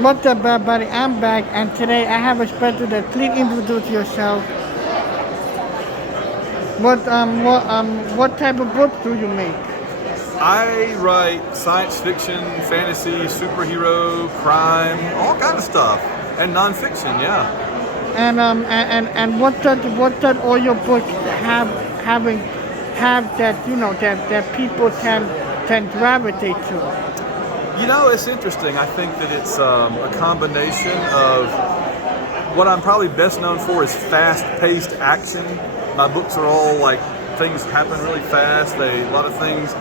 What's up, everybody? I'm back, and today I have expected that please introduce yourself. What type of books do you make? I write science fiction, fantasy, superhero, crime, all kind of stuff, and nonfiction. Yeah. And what does all your books having have that that people tend gravitate to? You know, it's interesting. I think that it's a combination of what I'm probably best known for is fast-paced action. My books are all like things happen really fast. A lot of things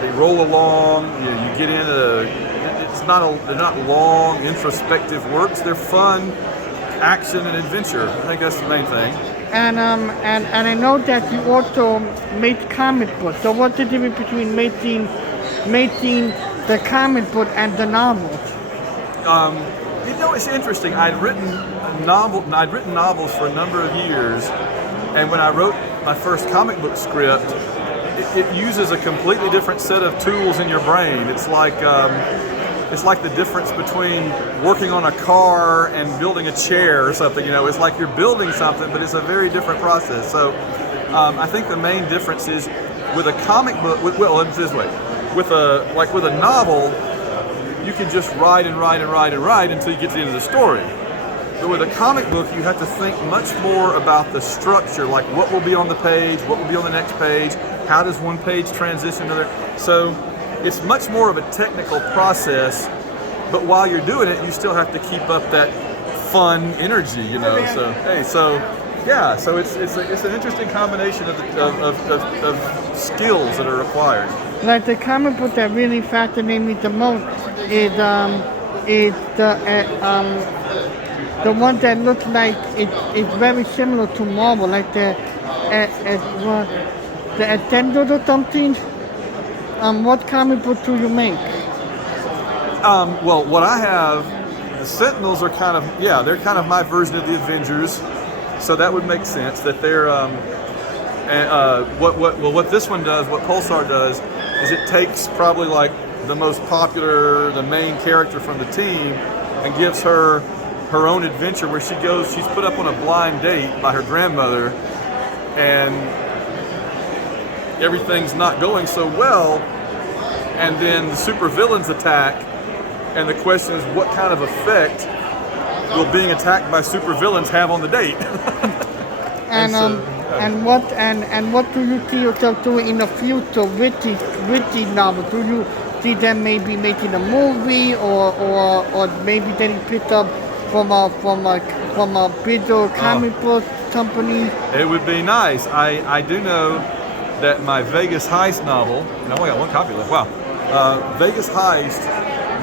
they roll along. You get into they're not long introspective works. They're fun action and adventure. I think that's the main thing. And I know that you also made comic books. So what's the difference between making the comic book and the novel? You know, it's interesting. I'd written novels for a number of years, and when I wrote my first comic book script, it uses a completely different set of tools in your brain. It's like the difference between working on a car and building a chair or something. You know, it's like you're building something, but it's a very different process. So I think the main difference is with a comic book. Well, let's this way. With a novel, you can just write and write and write and write until you get to the end of the story. But with a comic book, you have to think much more about the structure, like what will be on the page, what will be on the next page, how does one page transition to the other. So it's much more of a technical process, but while you're doing it, you still have to keep up that fun energy, you know. So it's an interesting combination of skills that are required. Like the comic book that really fascinated me the most is the one that looks like it's very similar to Marvel, like the Ascenders or something. What comic book do you make? Well, what I have, the Sentinels are they're kind of my version of the Avengers, so that would make sense that they're. What this one does, what Pulsar does, is it takes probably like the most popular, the main character from the team, and gives her own adventure where she's put up on a blind date by her grandmother, and everything's not going so well, and then the supervillains attack, and the question is what kind of effect will being attacked by supervillains have on the date? And what do you see yourself doing in the future with these novels? Do you see them maybe making a movie or maybe getting picked up from a bigger comic book company? It would be nice. I do know that my Vegas Heist novel, and I only got one copy left. Wow. Vegas Heist,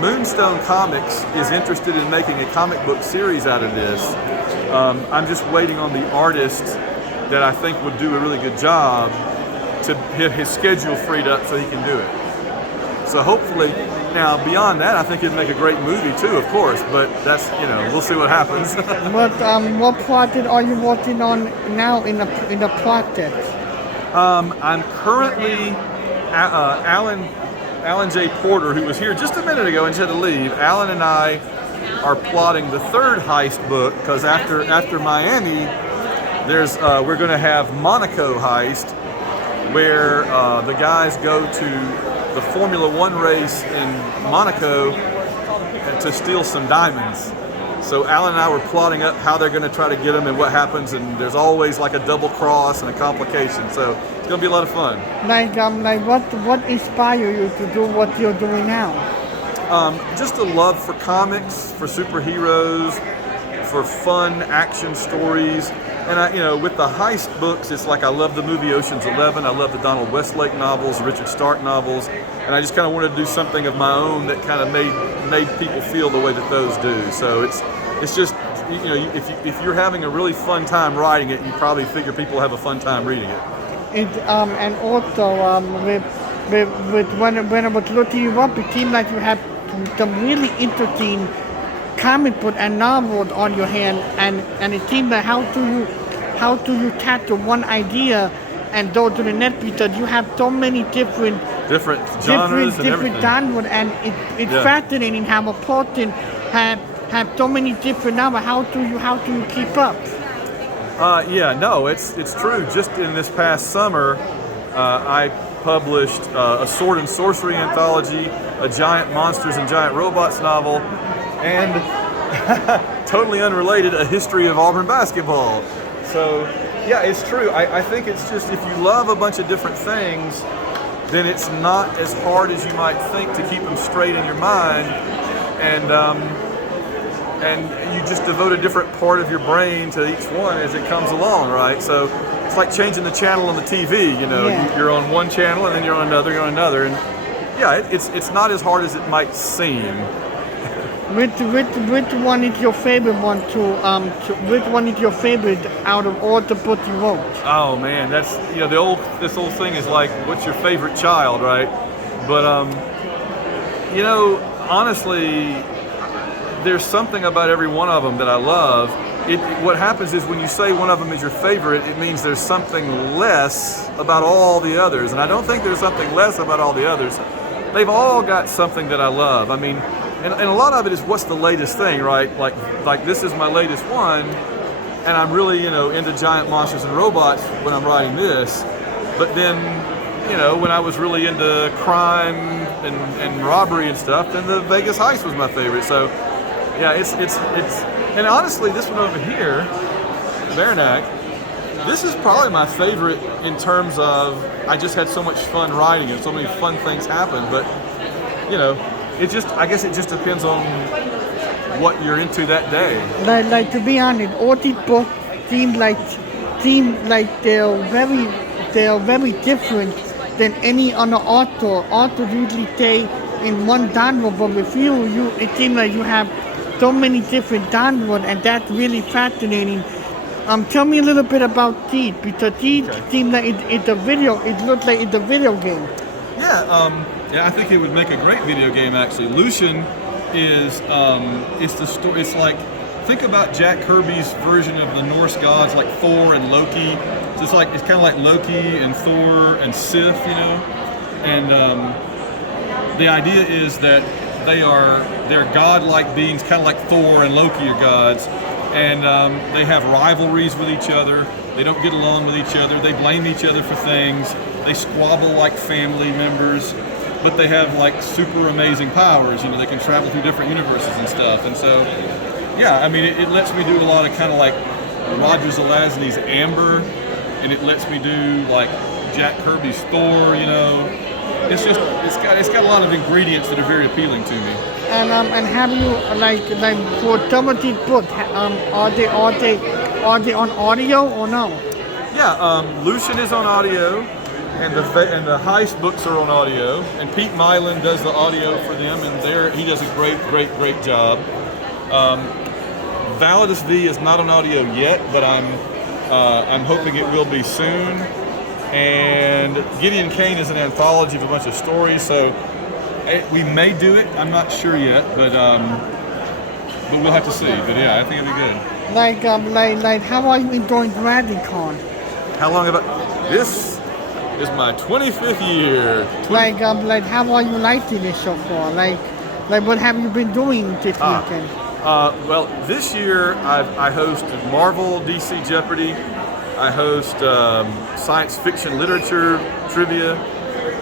Moonstone Comics is interested in making a comic book series out of this. I'm just waiting on the artist that I think would do a really good job to get his schedule freed up so he can do it. So hopefully, now beyond that, I think it'd make a great movie too, of course. But that's we'll see what happens. What project are you working on now in the project? I'm currently Alan J. Porter, who was here just a minute ago and just had to leave. Alan and I are plotting the third heist book because after Miami, we're going to have Monaco heist, where the guys go to the Formula One race in Monaco to steal some diamonds. So Alan and I were plotting up how they're going to try to get them and what happens, and there's always like a double cross and a complication. So it's going to be a lot of fun. Like what inspired you to do what you're doing now? Just a love for comics, for superheroes, for fun action stories. And with the heist books, it's like I love the movie Ocean's 11. I love the Donald Westlake novels, Richard Stark novels, and I just kind of wanted to do something of my own that kind of made people feel the way that those do. So it's just if you're having a really fun time writing it, you probably figure people have a fun time reading it. And also when I was looking you up, it seemed like you had some really interesting comic book and novels on your hand, and it seems like how do you tackle one idea and go to the next, because you have so many different genres and different everything. genres, and it's fascinating how a person have so many different novels. How do you keep up? Yeah, no, it's true. Just in this past summer, I published a sword and sorcery anthology, a giant monsters and giant robots novel, and totally unrelated, a history of Auburn basketball. So, yeah, it's true. I think it's just if you love a bunch of different things, then it's not as hard as you might think to keep them straight in your mind, and you just devote a different part of your brain to each one as it comes along, right? So it's like changing the channel on the TV. You know, Yeah. you're on one channel and then you're on another, and yeah, it's not as hard as it might seem. Which one is your favorite one which one is your favorite out of all the books you wrote? Oh man, that's this old thing is like, what's your favorite child, right? But honestly, there's something about every one of them that I love. What happens is when you say one of them is your favorite, it means there's something less about all the others, and I don't think there's something less about all the others. They've all got something that I love. I mean, and a lot of it is what's the latest thing, right? Like this is my latest one, and I'm really into giant monsters and robots when I'm writing this. But then, when I was really into crime and robbery and stuff, then the Vegas Heist was my favorite. So, yeah, it's and honestly, this one over here, Vernac, this is probably my favorite in terms of I just had so much fun writing it. So many fun things happened, but I guess it just depends on what you're into that day. Like to be honest, all these books seem like they're very different than any other author. Authors usually stay in one genre, but with you it seems like you have so many different genres, and that's really fascinating. Tell me a little bit about Teeth, because Teeth seems like it looks like it's a video game. Yeah, I think it would make a great video game actually. Lucian is it's the story. It's like, think about Jack Kirby's version of the Norse gods, like Thor and Loki. So it's kind of like Loki and Thor and Sif, And the idea is that they're godlike beings, kind of like Thor and Loki are gods, and they have rivalries with each other. They don't get along with each other. They blame each other for things. They squabble like family members, but they have like super amazing powers. They can travel through different universes and stuff. And so, yeah, I mean, it lets me do a lot of kind of like Roger Zelazny's Amber, and it lets me do like Jack Kirby's Thor. It's got a lot of ingredients that are very appealing to me. And have you like for some of these books, are they on audio or no? Yeah, Lucian is on audio, and the Heist books are on audio, and Pete Mylan does the audio for them, and he does a great job. Validus V is not on audio yet, but I'm hoping it will be soon. And Gideon Kane is an anthology of a bunch of stories, so we may do it. I'm not sure yet, but we'll have to see. But yeah, I think it'll be good. Like how are you enjoying DragonCon? How long have this is my 25th year. Like how are you liking it so far? Like what have you been doing this weekend? Well, this year I host Marvel DC Jeopardy. I host science fiction literature trivia.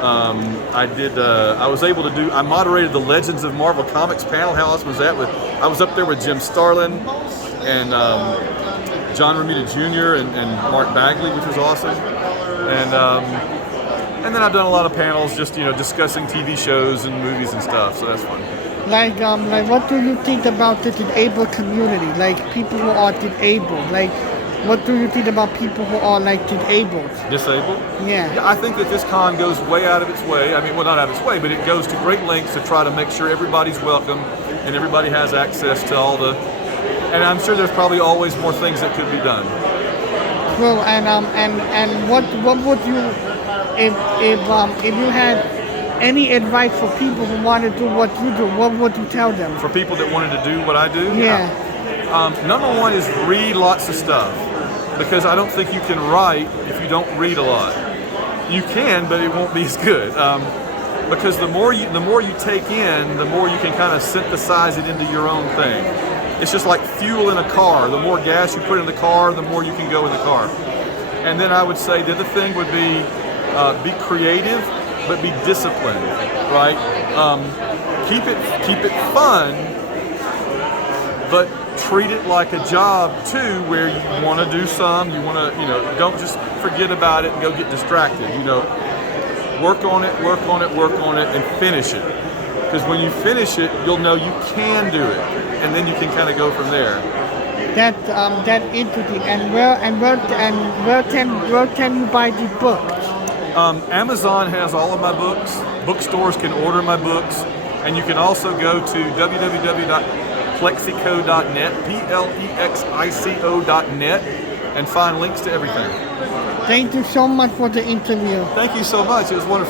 I was able to I moderated the Legends of Marvel Comics panel. How awesome was that? I was up there with Jim Starlin and John Romita Jr. and Mark Bagley, which was awesome. And then I've done a lot of panels, just discussing TV shows and movies and stuff. So that's fun. Like what do you think about the disabled community? Like people who are disabled, like. What do you think about people who are disabled? Disabled? Yeah. I think that this con goes way out of its way. I mean, well, not out of its way, but it goes to great lengths to try to make sure everybody's welcome and everybody has access to all the. And I'm sure there's probably always more things that could be done. Well, and what would you if you had any advice for people who want to do what you do? What would you tell them? For people that wanted to do what I do? Yeah. Number one is read lots of stuff, because I don't think you can write if you don't read a lot. You can, but it won't be as good. Because the more you take in, the more you can kind of synthesize it into your own thing. It's just like fuel in a car. The more gas you put in the car, the more you can go in the car. And then I would say the other thing would be creative, but be disciplined, right? Keep it fun, but treat it like a job too, where you want to do some, you want to, don't just forget about it and go get distracted. Work on it, and finish it. Because when you finish it, you'll know you can do it, and then you can kind of go from there. That interesting. And where can you buy the books? Amazon has all of my books. Bookstores can order my books, and you can also go to www.plexico.net, plexico.net, and find links to everything. Thank you so much for the interview. Thank you so much. It was wonderful.